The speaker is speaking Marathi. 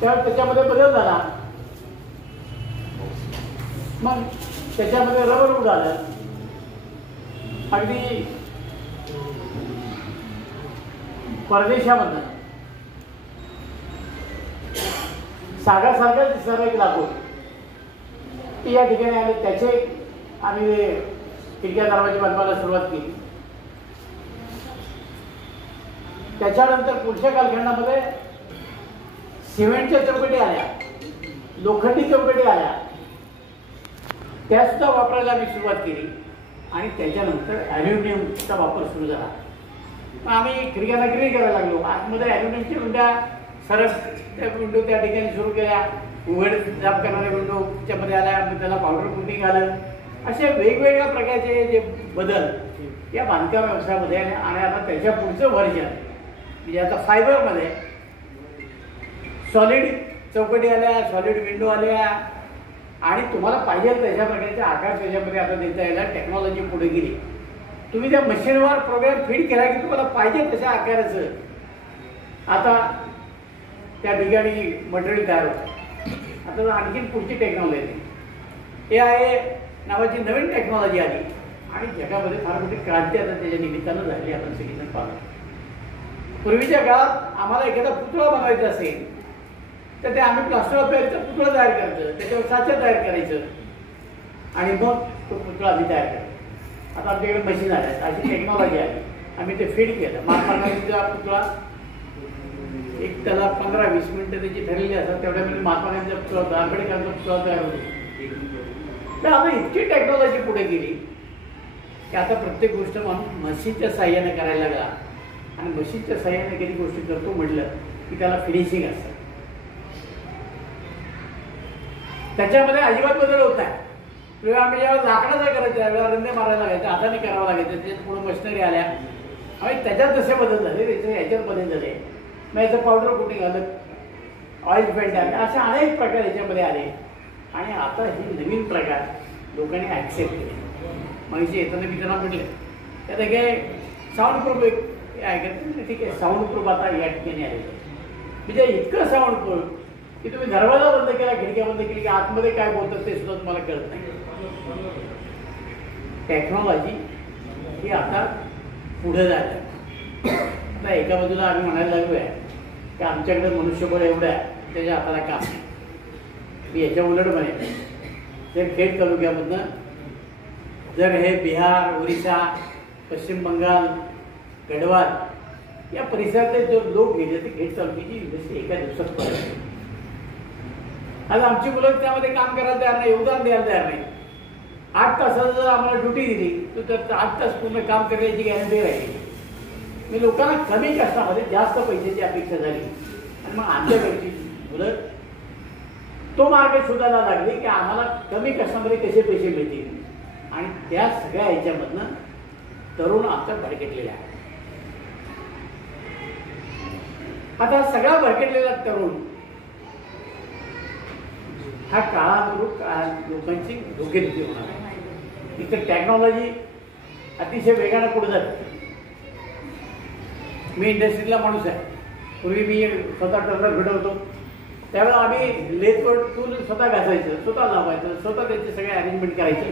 त्याच्यामध्ये बदल झाला. मग त्याच्यामध्ये रबर वूड आलं. अगदी परदेशामधनं सागासारखं दिसणारं एक लाकूड या ठिकाणी आले. त्याचे आम्ही खिडक्या दरवाजे बनवायला सुरुवात केली. त्याच्यानंतर पुढच्या कालखंडामध्ये सिमेंटच्या चौकटी आल्या, लोखंडी चौकटी आल्या, त्या सुद्धा वापरायला आम्ही सुरुवात केली. आणि त्याच्यानंतर ॲल्युमिनियमचा वापर सुरू झाला. मग आम्ही खिडक्यांना ग्रिल करायला लागलो. आतमध्ये ॲल्युमिनियमच्या विंडा सरस त्या विंडो त्या ठिकाणी सुरू केल्या. उघड झाप करणाऱ्या विंडोच्यामध्ये आल्या. मग त्याला पावडर कोटिंग आलं. असे वेगवेगळ्या प्रकारचे जे बदल या बांधकाम व्यवसायामध्ये आणि आता त्याच्या पुढचं व्हर्जन म्हणजे आता फायबरमध्ये सॉलिड चौकटी आल्या, सॉलिड विंडो आल्या आणि तुम्हाला पाहिजे तशा प्रकारचे आकार त्याच्यामध्ये आता देता यायला टेक्नॉलॉजी पुढे गेली. तुम्ही त्या मशीनवर प्रोग्राम फीड केला की तुम्हाला पाहिजे तशा आकाराचं आता त्या ठिकाणी मटेरियल तयार होतं. आता आणखीन पुढची टेक्नॉलॉजी AI नावाची नवीन टेक्नॉलॉजी आली आणि जगामध्ये फार मोठी क्रांती आता त्याच्या निमित्तानं झाली. आपण सगळीजण पाहतो. पूर्वीच्या काळात आम्हाला एखादा पुतळा बनवायचा असेल तर ते आम्ही प्लास्टर ऑफ पॅरिसचा पुतळा तयार करायचं, त्याच्यावर साचा तयार करायचं आणि मग तो पुतळा आम्ही तयार करायचो. आता आमच्याकडे मशीन आल्या, अशी टेक्नॉलॉजी आली. आम्ही ते फीड केलं. महात्मा गांधीचा पुतळा एक त्याला 15-20 मिनिटं त्याची ठरलेली असतात. तेवढ्यामध्ये महात्मा गांधीचा पुतळा, आंबेडकरांचा पुतळा तयार होतो. तर आता इतकी टेक्नॉलॉजी पुढे गेली की आता प्रत्येक गोष्ट मशीनच्या साह्याने करायला लागला. आणि मशीनच्या साह्याने कधी गोष्टी करतो म्हटलं की त्याला फिनिशिंग असतं. त्याच्यामध्ये अजिबात बदल होत नाही. तेव्हा आम्ही जेव्हा लाकडाचा करायचं त्यावेळेला रंदे मारायला लागायचं, हाताने करावं लागायचं. त्याच्यात पुढे मशिनरी आल्या आणि त्याच्यात जसे बदल झाले त्याचे याच्यात बदल झाले. मग याचं पावडर कोटिंग आलं, ऑइल पेंट आले, असे अनेक प्रकार याच्यामध्ये आले. आणि आता हे नवीन प्रकार लोकांनी ॲक्सेप्ट केले. मग येताना मी त्यांना म्हटलं त्यात काय साऊंड प्रूफ एक ऐकत ठीक आहे. साऊंड प्रूफ आता या ठिकाणी आले म्हणजे इतकं साऊंड प्रूफ की तुम्ही दरवाजा बंद केला, खिडक्या बंद केली की आतमध्ये काय बोलतात ते सुद्धा तुम्हाला कळत नाही. टेक्नॉलॉजी ही आता पुढे जाते. आता एका बाजूला आम्ही म्हणायला लागलो आहे की आमच्याकडे मनुष्यबळ एवढं आहे त्याच्या हाताला काम नाही. मी याच्या उलट म्हणेन जर खेड तालुक्यामधनं जर हे बिहार, ओरिसा, पश्चिम बंगाल, गढवाल या परिसरातले जो लोक गेले ते खेड तालुक्याची इंडस्ट्री एका दिवसात पडली. आज आमची मुलं त्यामध्ये काम करायला तयार नाही, योगदान द्यायला तयार नाही. 8 तासाचं जर आम्हाला ड्युटी दिली तर 8 तास पूर्ण काम करण्याची गॅरंटी राहिली. मी लोकांना कमी कष्टामध्ये जास्त पैशाची अपेक्षा झाली आणि मग आमच्याकडची मुलं तो मार्ग शोधायला लागले की आम्हाला कमी कष्टामध्ये कसे पैसे मिळतील. आणि त्या सगळ्या ह्याच्यामधनं तरुण आता भरकटलेला आहे. आता सगळा भरकटलेला तरुण हा काळानुरूप लोकांची डोकेदुखी होणार आहे. इतर टेक्नॉलॉजी अतिशय वेगाने पुढे जाते. मी इंडस्ट्रीतला माणूस आहे. पूर्वी मी स्वतः टर्नर घडवतो त्यावेळेला आम्ही लेथवर टूल स्वतः घासायचं, स्वतः लावायचं, स्वतः त्याचे सगळे अरेंजमेंट करायचे.